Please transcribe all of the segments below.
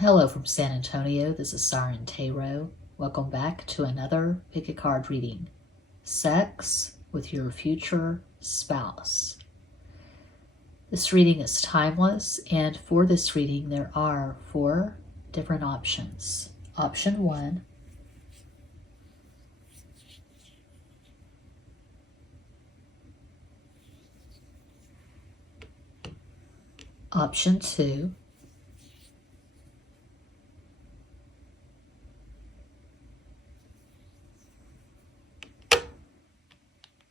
Hello from San Antonio, this is SIREN Tarot. Welcome back to another pick a card reading. Sex with your future spouse. This reading is timeless, and for this reading there are 4 different options. Option 1, Option 2,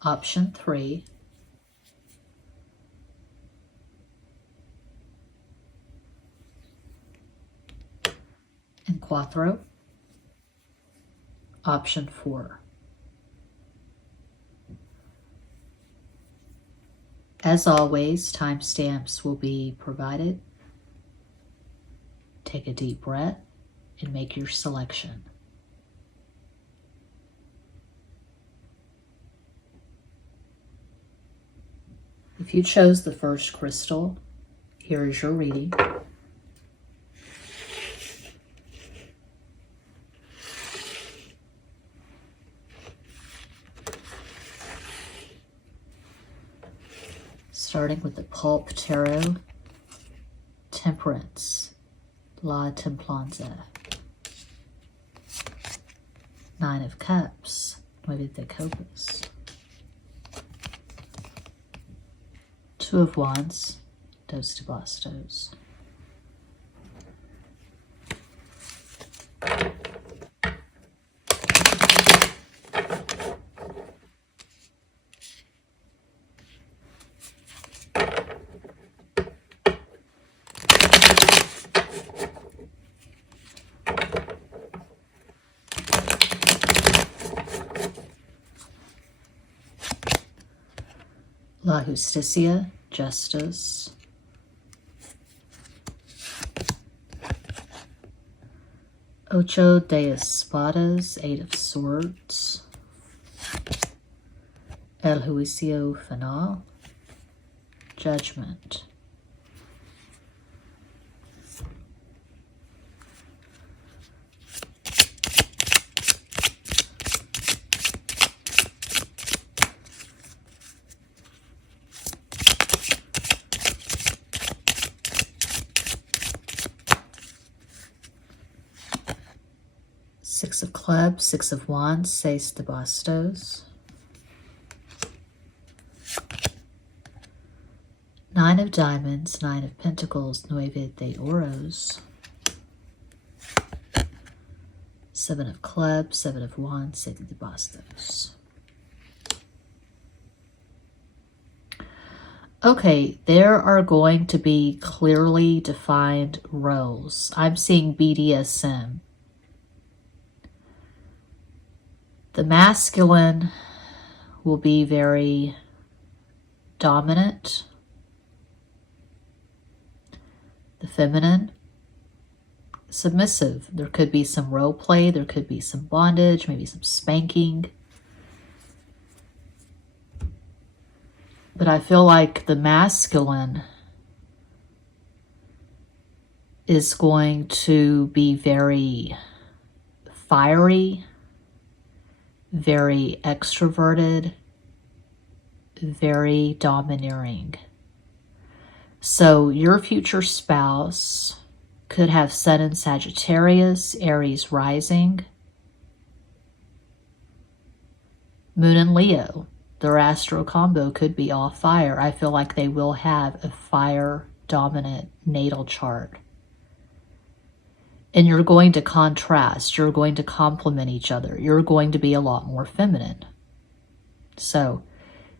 Option 3, and Cuatro, Option 4. As always, timestamps will be provided. Take a deep breath and make your selection. If you chose the first crystal, here is your reading. Starting with the Pulp Tarot, Temperance, La Templanza, 9 of Cups, Nueve de Copas, 2 of Wands, Dos de Bastos, La Justicia, Justice, Ocho de Espadas, 8 of Swords, El Juicio Final, Judgment, Six of Clubs, 6 of Wands, Seis de Bastos, 9 of Diamonds, 9 of Pentacles, Nueve de Oros, 7 of Clubs, 7 of Wands, Siete de Bastos. Okay, there are going to be clearly defined roles. I'm seeing BDSM. The masculine will be very dominant. The feminine, submissive. There could be some role play, there could be some bondage, maybe some spanking. But I feel like the masculine is going to be very fiery, very extroverted, very domineering. So your future spouse could have Sun in Sagittarius, Aries rising, Moon in Leo. Their astro combo could be all fire. I feel like they will have a fire dominant natal chart. And you're going to contrast, you're going to complement each other. You're going to be a lot more feminine. So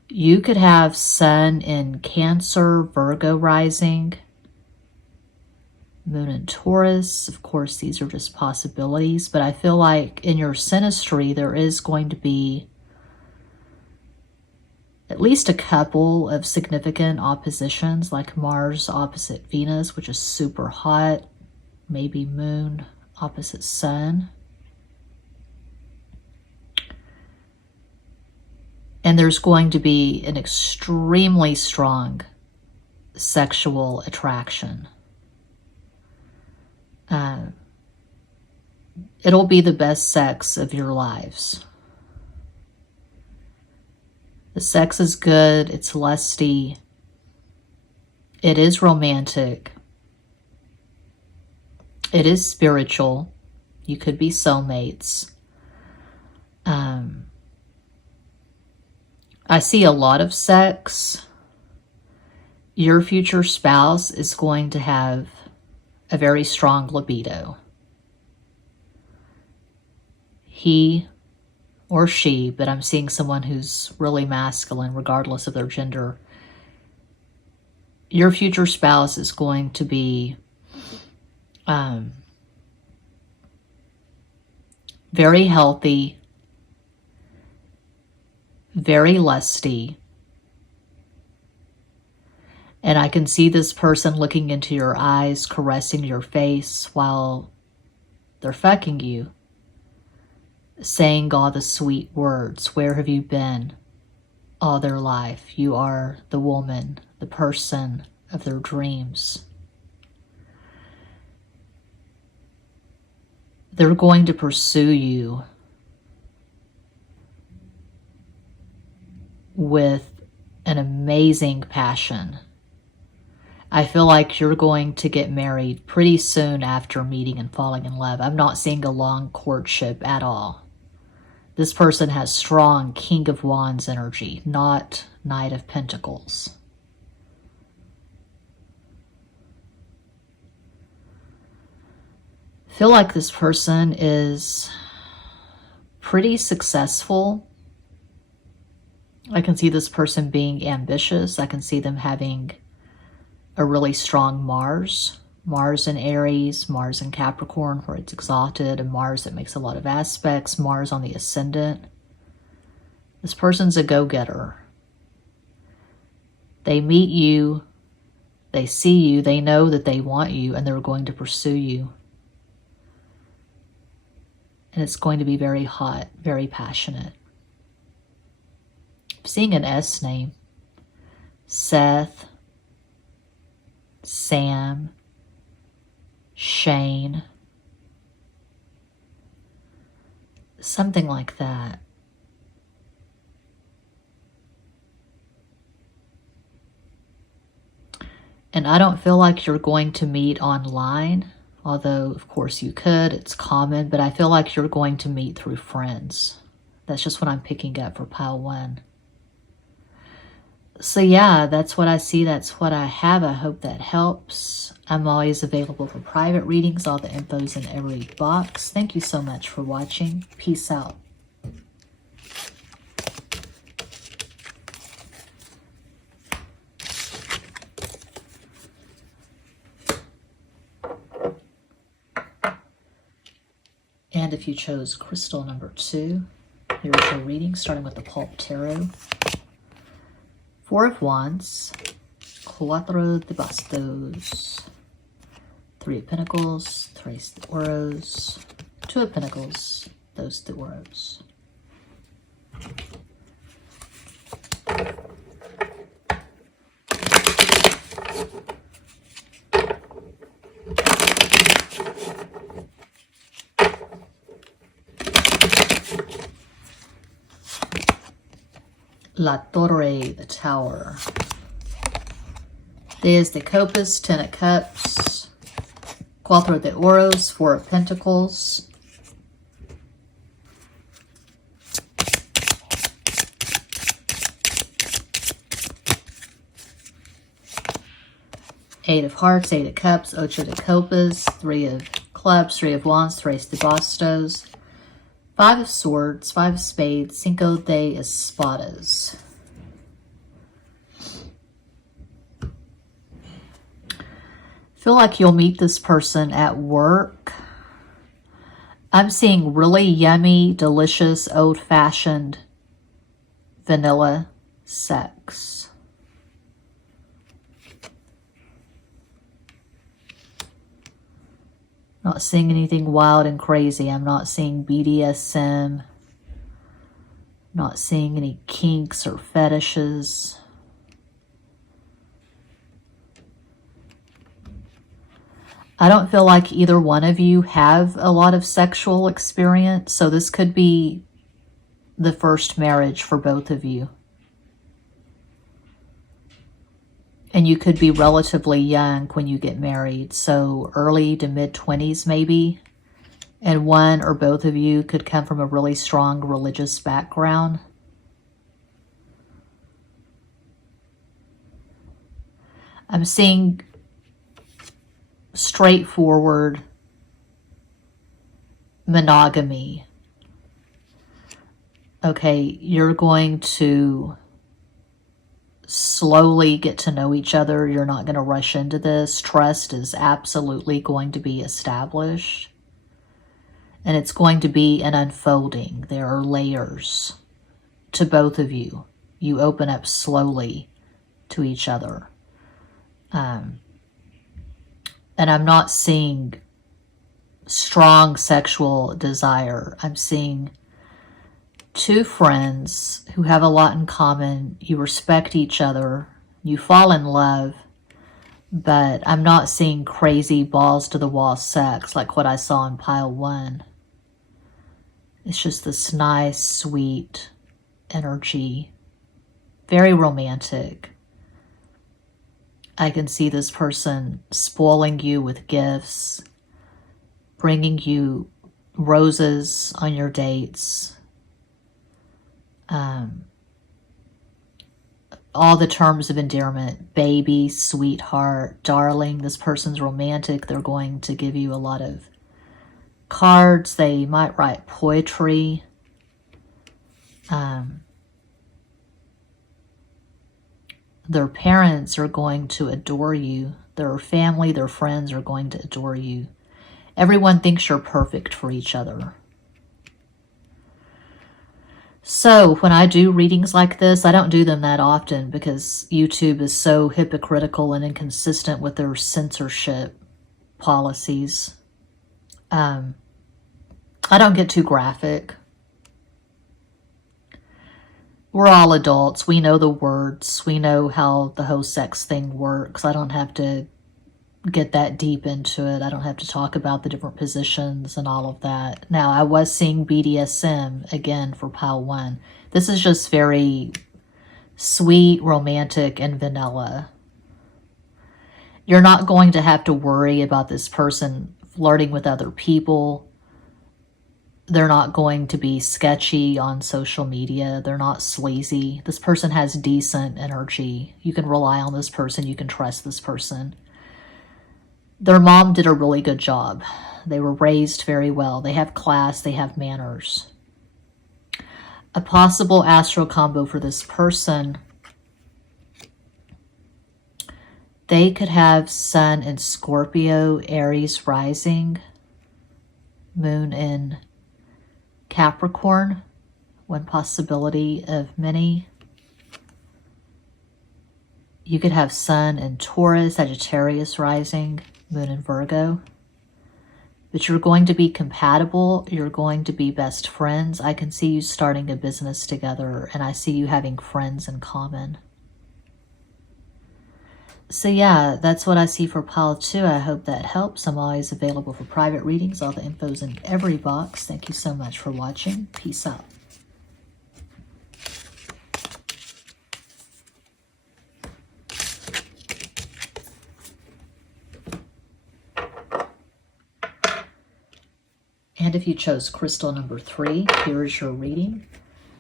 you could have Sun in Cancer, Virgo rising, Moon in Taurus. Of course, these are just possibilities, but I feel like in your synastry, there is going to be at least a couple of significant oppositions, like Mars opposite Venus, which is super hot. Maybe Moon opposite Sun. And there's going to be an extremely strong sexual attraction. It'll be the best sex of your lives. The sex is good. It's lusty. It is romantic. It is spiritual. You could be soulmates. I see a lot of sex. Your future spouse is going to have a very strong libido. He or she, but I'm seeing someone who's really masculine regardless of their gender. Your future spouse is going to be very healthy, very lusty. And I can see this person looking into your eyes, caressing your face while they're fucking you, saying all the sweet words. Where have you been all their life? You are the woman, the person of their dreams. They're going to pursue you with an amazing passion. I feel like you're going to get married pretty soon after meeting and falling in love. I'm not seeing a long courtship at all. This person has strong King of Wands energy, not Knight of Pentacles. I feel like this person is pretty successful. I can see this person being ambitious. I can see them having a really strong Mars. Mars in Aries, Mars in Capricorn where it's exalted, and Mars that makes a lot of aspects, Mars on the ascendant. This person's a go-getter. They meet you, they see you, they know that they want you, and they're going to pursue you. And it's going to be very hot, very passionate. I'm seeing an S name. Seth, Sam, Shane, something like that. And I don't feel like you're going to meet online, although of course you could, it's common, but I feel like you're going to meet through friends. That's just what I'm picking up for pile 1. So yeah, that's what I see. That's what I have. I hope that helps. I'm always available for private readings. All the info's in every box. Thank you so much for watching. Peace out. And if you chose crystal number 2, here's your reading, starting with the Pulp Tarot. 4 of Wands, Cuatro de Bastos, 3 of Pentacles, Tres de Oros, 2 of Pentacles, Dos de Oros. La Torre, the Tower. Diez de Copas, 10 of Cups. Cuatro de Oros, 4 of Pentacles. Eight of Hearts, 8 of Cups, Ocho de Copas, 3 of Clubs, 3 of Wands, Tres de Bastos. 5 of Swords, 5 of Spades, Cinco de Espadas. Feel like you'll meet this person at work. I'm seeing really yummy, delicious, old-fashioned vanilla sex. Not seeing anything wild and crazy. I'm not seeing BDSM. Not seeing any kinks or fetishes. I don't feel like either one of you have a lot of sexual experience, so this could be the first marriage for both of you. And you could be relatively young when you get married, so early to mid-20s maybe. And one or both of you could come from a really strong religious background. I'm seeing straightforward monogamy. Okay, you're going to slowly get to know each other. You're not going to rush into this. Trust is absolutely going to be established. And it's going to be an unfolding. There are layers to both of you. You open up slowly to each other. And I'm not seeing strong sexual desire. I'm seeing two friends who have a lot in common. You respect each other. You fall in love. But I'm not seeing crazy balls to the wall sex like what I saw in pile 1. It's just this nice, sweet energy. Very romantic. I can see this person spoiling you with gifts, bringing you roses on your dates, all the terms of endearment, baby, sweetheart, darling. This person's romantic. They're going to give you a lot of cards. They might write poetry. Their parents are going to adore you. Their family, their friends are going to adore you. Everyone thinks you're perfect for each other. So when I do readings like this, I don't do them that often because YouTube is so hypocritical and inconsistent with their censorship policies. I don't get too graphic. We're all adults. We know the words. We know how the whole sex thing works. I don't have to get that deep into it. I don't have to talk about the different positions and all of that. Now, I was seeing BDSM again for pile 1. This is just very sweet, romantic, and vanilla. You're not going to have to worry about this person flirting with other people. They're not going to be sketchy on social media. They're not sleazy. This person has decent energy. You can rely on this person. You can trust this person. Their mom did a really good job. They were raised very well. They have class. They have manners. A possible astral combo for this person. They could have Sun in Scorpio, Aries rising, Moon in Capricorn, one possibility of many. You could have Sun in Taurus, Sagittarius rising, Moon in Virgo. But you're going to be compatible. You're going to be best friends. I can see you starting a business together, and I see you having friends in common. So yeah, that's what I see for pile 2. I hope that helps. I'm always available for private readings. All the info's in every box. Thank you so much for watching. Peace out. And if you chose crystal number 3, here is your reading.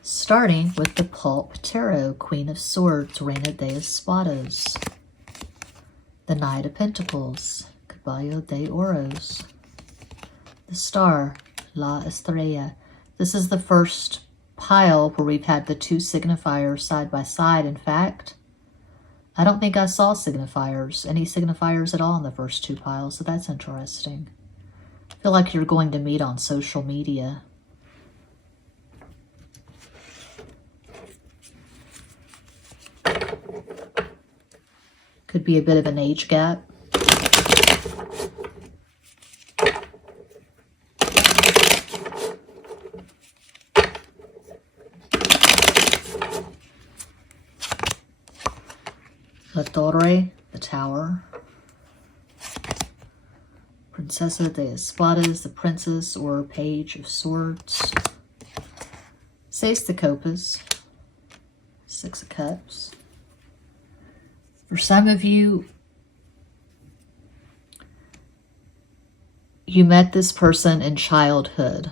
Starting with the Pulp Tarot, Queen of Swords, Reina de Espados. The Knight of Pentacles, Caballo de Oros. The Star, La Estrella. This is the first pile where we've had the 2 signifiers side by side. In fact, I don't think I saw signifiers, any signifiers at all in the first 2 piles, so that's interesting. I feel like you're going to meet on social media. Could be a bit of an age gap. La Torre, the Tower. Princesa de Espadas, the Princess or Page of Swords. Seis de Copas, Six of Cups. For some of you, you met this person in childhood.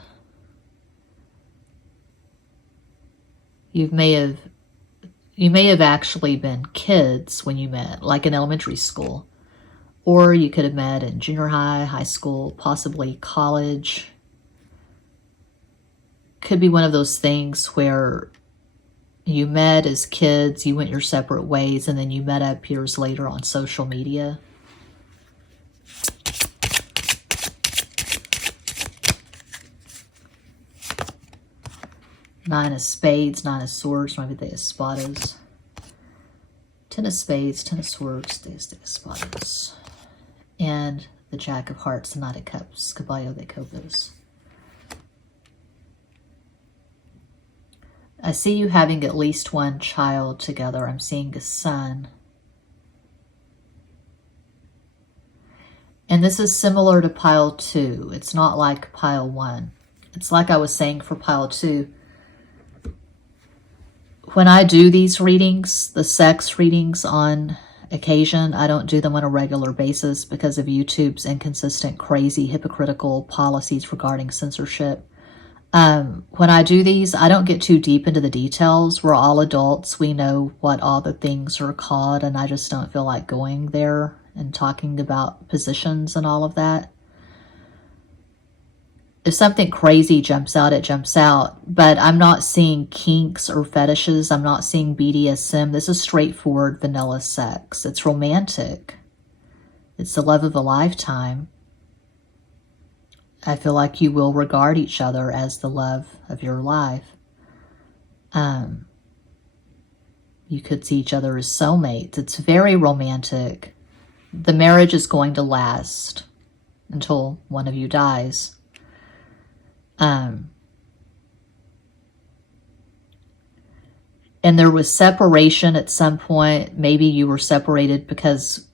You may have actually been kids when you met, like in elementary school. Or you could have met in junior high, high school, possibly college. Could be one of those things where you met as kids, you went your separate ways, and then you met up years later on social media. Nine of Spades, Nine of Swords, maybe de Espadas. Ten of Spades, Ten of Swords, de Espadas. And the Jack of Hearts, the Knight of Cups, Caballo de Copas. I see you having at least one child together. I'm seeing a son. And this is similar to pile 2. It's not like pile 1. It's like I was saying for pile 2. When I do these readings, the sex readings on occasion, I don't do them on a regular basis because of YouTube's inconsistent, crazy, hypocritical policies regarding censorship. When I do these, I don't get too deep into the details. We're all adults. We know what all the things are called, and I just don't feel like going there and talking about positions and all of that. If something crazy jumps out, it jumps out. But I'm not seeing kinks or fetishes. I'm not seeing BDSM. This is straightforward vanilla sex. It's romantic. It's the love of a lifetime. I feel like you will regard each other as the love of your life. You could see each other as soulmates. It's very romantic. The marriage is going to last until one of you dies. And there was separation at some point. Maybe you were separated because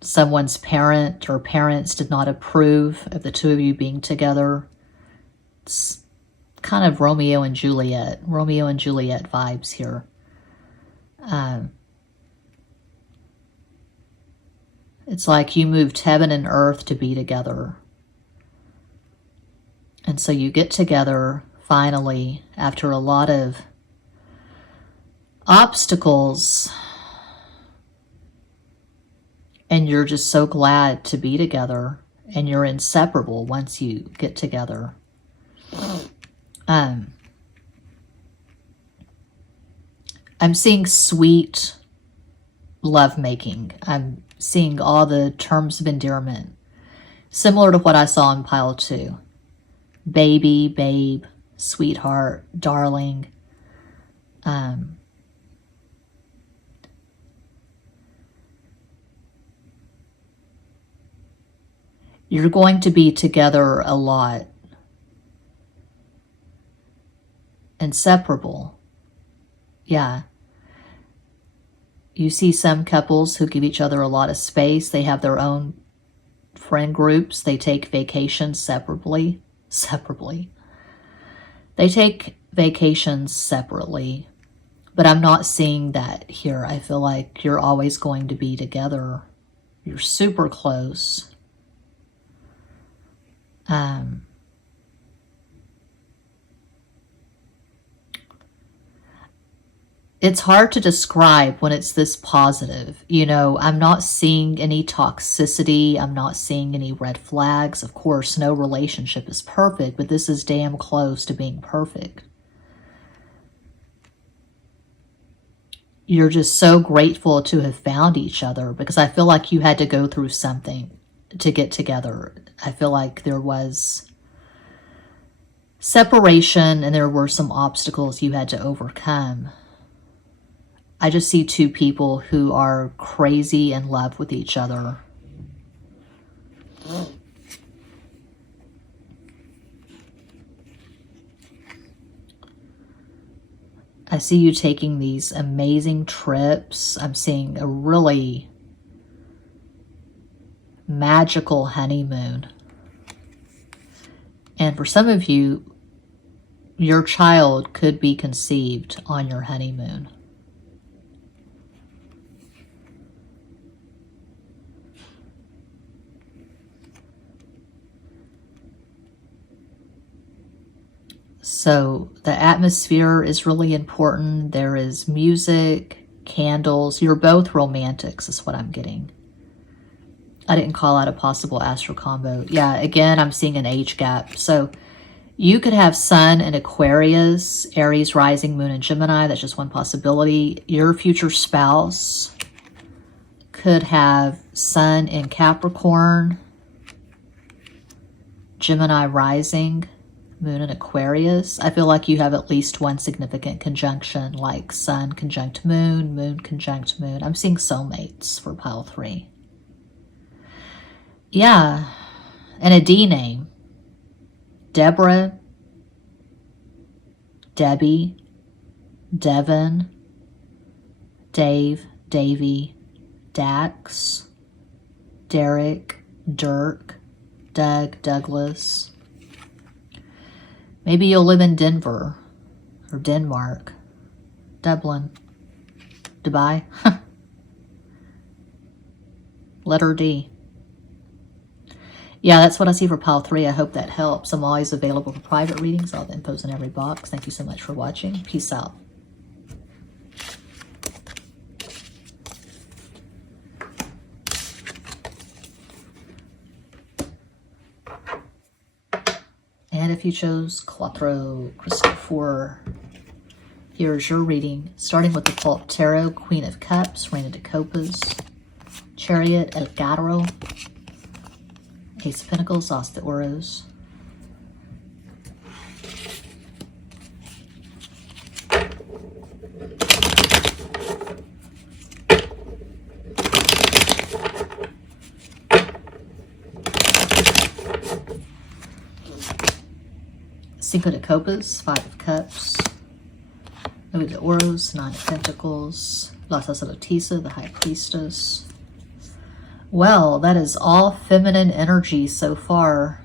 someone's parent or parents did not approve of the two of you being together. It's kind of Romeo and Juliet vibes here. It's like you moved heaven and earth to be together. And so you get together finally after a lot of obstacles, and you're just so glad to be together, and you're inseparable once you get together. I'm seeing sweet lovemaking. I'm seeing all the terms of endearment, similar to what I saw in pile 2. Baby, babe, sweetheart, darling. You're going to be together a lot. Inseparable. Yeah. You see some couples who give each other a lot of space. They have their own friend groups. They take vacations separately. They take vacations separately. But I'm not seeing that here. I feel like you're always going to be together. You're super close. It's hard to describe when it's this positive. You know, I'm not seeing any toxicity. I'm not seeing any red flags. Of course, no relationship is perfect, but this is damn close to being perfect. You're just so grateful to have found each other because I feel like you had to go through something to get together. I feel like there was separation and there were some obstacles you had to overcome. I just see two people who are crazy in love with each other. I see you taking these amazing trips. I'm seeing a really magical honeymoon. And for some of you, your child could be conceived on your honeymoon. So the atmosphere is really important. There is music, candles. You're both romantics is what I'm getting. I didn't call out a possible astral combo. Yeah, again, I'm seeing an age gap. So you could have Sun in Aquarius, Aries, rising, Moon in Gemini. That's just one possibility. Your future spouse could have Sun in Capricorn, Gemini rising, Moon in Aquarius. I feel like you have at least one significant conjunction, like Sun conjunct Moon, Moon conjunct Moon. I'm seeing soulmates for pile 3. Yeah, and a D name. Deborah, Debbie, Devin, Dave, Davy, Dax, Derek, Dirk, Doug, Douglas. Maybe you'll live in Denver or Denmark, Dublin, Dubai. Letter D. Yeah, that's what I see for pile 3. I hope that helps. I'm always available for private readings. All the info's in every box. Thank you so much for watching. Peace out. And if you chose Quattro Crystal 4, here's your reading. Starting with the Default Tarot, Queen of Cups, Reina de Copas, Chariot, El Gato, Ace of Pentacles, As de Oros. Cinco de Copas, Five of Cups, Nueve de Oros, Nine of Pentacles, La Sacerdotisa, the High Priestess. Well, that is all feminine energy so far.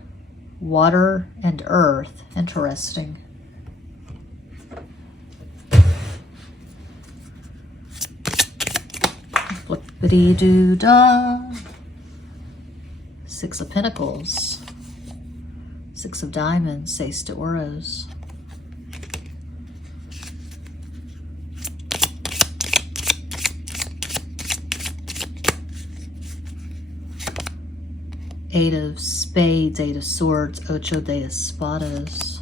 Water and earth. Interesting. Flippity-doo-dah. Six of Pentacles. Six of Diamonds. Ace de Oros. Eight of Spades, Eight of Swords, Ocho de Espadas.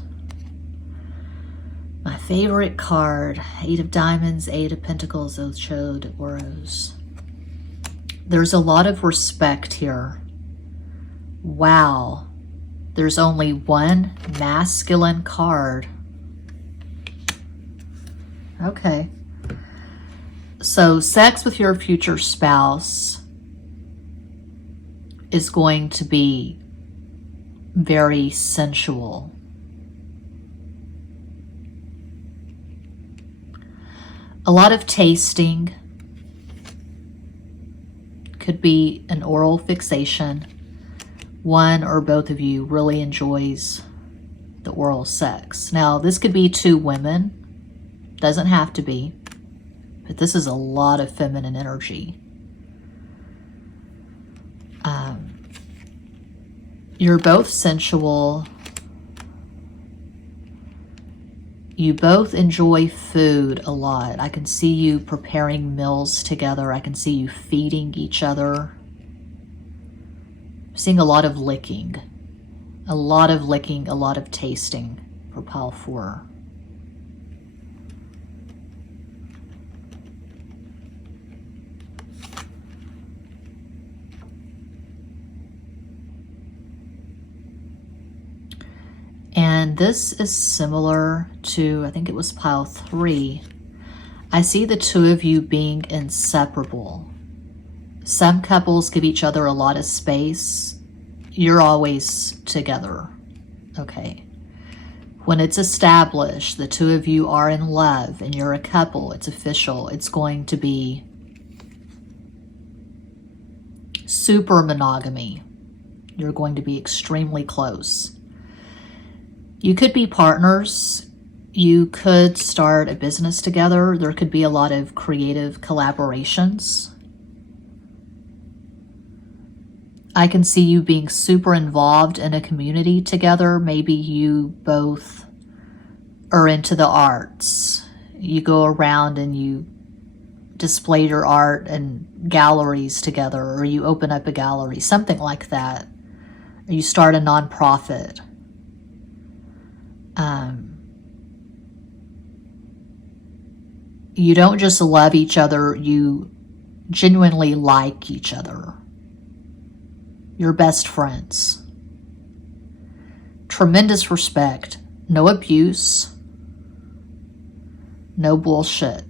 My favorite card, Eight of Diamonds, Eight of Pentacles, Ocho de Oros. There's a lot of respect here. Wow. There's only one masculine card. Okay. So sex with your future spouse is going to be very sensual. A lot of tasting. Could be an oral fixation. One or both of you really enjoys the oral sex. Now, this could be two women. Doesn't have to be. But this is a lot of feminine energy. You're both sensual. You both enjoy food a lot. I can see you preparing meals together. I can see you feeding each other. I'm seeing a lot of licking. A lot of licking, a lot of tasting for pile 4. And this is similar to, I think it was pile 3. I see the two of you being inseparable. Some couples give each other a lot of space. You're always together. Okay. When it's established, the two of you are in love and you're a couple, it's official. It's going to be super monogamy. You're going to be extremely close. You could be partners. You could start a business together. There could be a lot of creative collaborations. I can see you being super involved in a community together. Maybe you both are into the arts. You go around and you display your art in galleries together, or you open up a gallery, something like that. Or you start a nonprofit. You don't just love each other, you genuinely like each other. You're best friends. Tremendous respect. No abuse. No bullshit.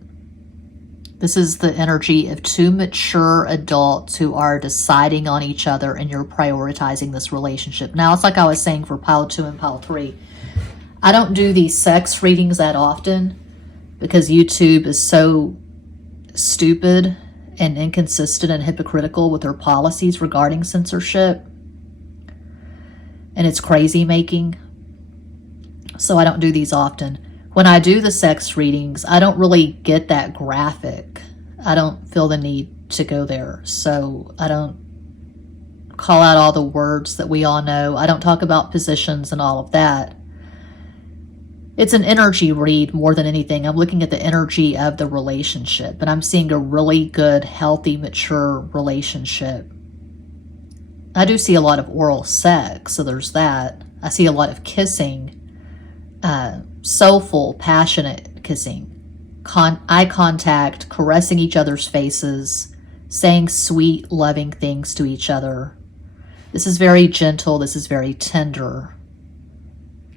This is the energy of two mature adults who are deciding on each other, and you're prioritizing this relationship. Now, it's like I was saying for pile 2 and pile 3. I don't do these sex readings that often because YouTube is so stupid and inconsistent and hypocritical with their policies regarding censorship. And it's crazy making. So I don't do these often. When I do the sex readings, I don't really get that graphic. I don't feel the need to go there. So I don't call out all the words that we all know. I don't talk about positions and all of that. It's an energy read more than anything. I'm looking at the energy of the relationship, and I'm seeing a really good, healthy, mature relationship. I do see a lot of oral sex, so there's that. I see a lot of kissing, soulful, passionate kissing, eye contact, caressing each other's faces, saying sweet, loving things to each other. This is very gentle. This is very tender.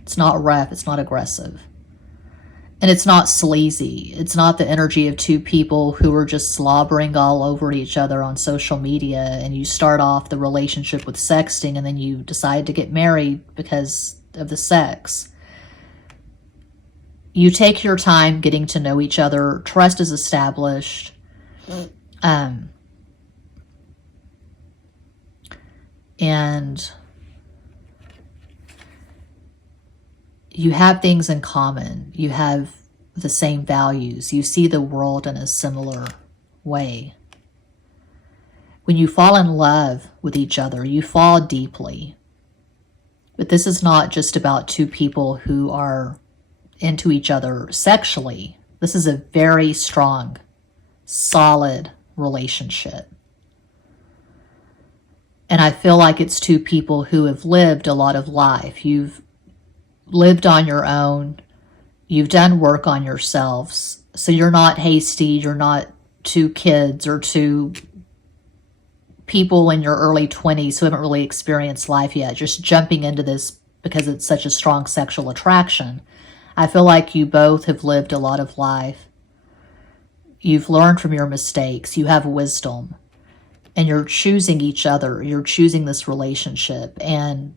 It's not rough. It's not aggressive. And it's not sleazy. It's not the energy of two people who are just slobbering all over each other on social media, and you start off the relationship with sexting and then you decide to get married because of the sex. You take your time getting to know each other. Trust is established. And you have things in common. You have the same values. You see the world in a similar way. When you fall in love with each other, you fall deeply. But this is not just about two people who are into each other sexually. This is a very strong, solid relationship. And I feel like it's two people who have lived a lot of life. You've lived on your own. You've done work on yourselves. So you're not hasty. You're not two kids or two people in your early 20s who haven't really experienced life yet, just jumping into this because it's such a strong sexual attraction. I feel like you both have lived a lot of life. You've learned from your mistakes. You have wisdom. And you're choosing each other. You're choosing this relationship. And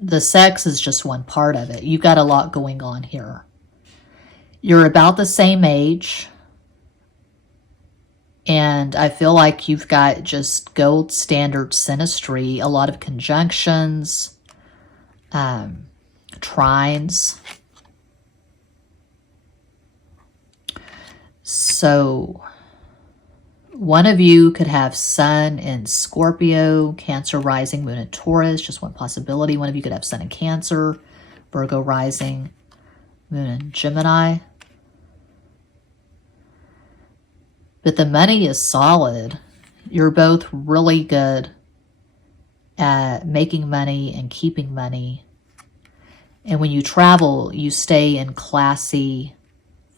the sex is just one part of it. You've got a lot going on here. You're about the same age. And I feel like you've got just gold standard synastry, a lot of conjunctions, trines. So one of you could have Sun in Scorpio, Cancer rising, Moon in Taurus, just one possibility. One of you could have Sun in Cancer, Virgo rising, Moon in Gemini. But the money is solid. You're both really good at making money and keeping money. And when you travel, you stay in classy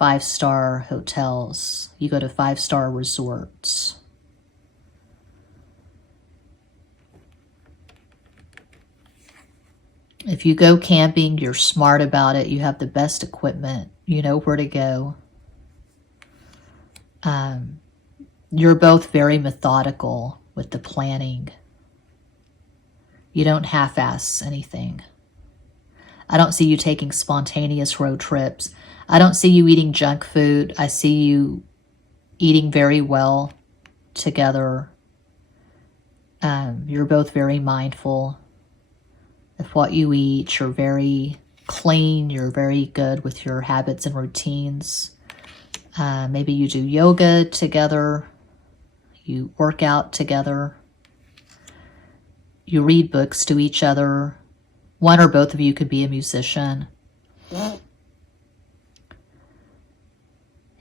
5-star hotels. You go to 5-star resorts. If you go camping, you're smart about it. You have the best equipment. You know where to go. You're both very methodical with the planning. You don't half-ass anything. I don't see you taking spontaneous road trips. I don't see you eating junk food. I see you eating very well together. You're both very mindful of what you eat. You're very clean. You're very good with your habits and routines. Maybe you do yoga together. You work out together. You read books to each other. One or both of you could be a musician.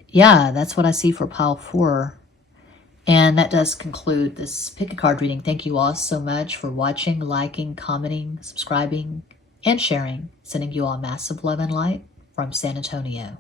Yeah, that's what I see for pile 4. And that does conclude this pick a card reading. Thank you all so much for watching, liking, commenting, subscribing, and sharing. Sending you all massive love and light from San Antonio.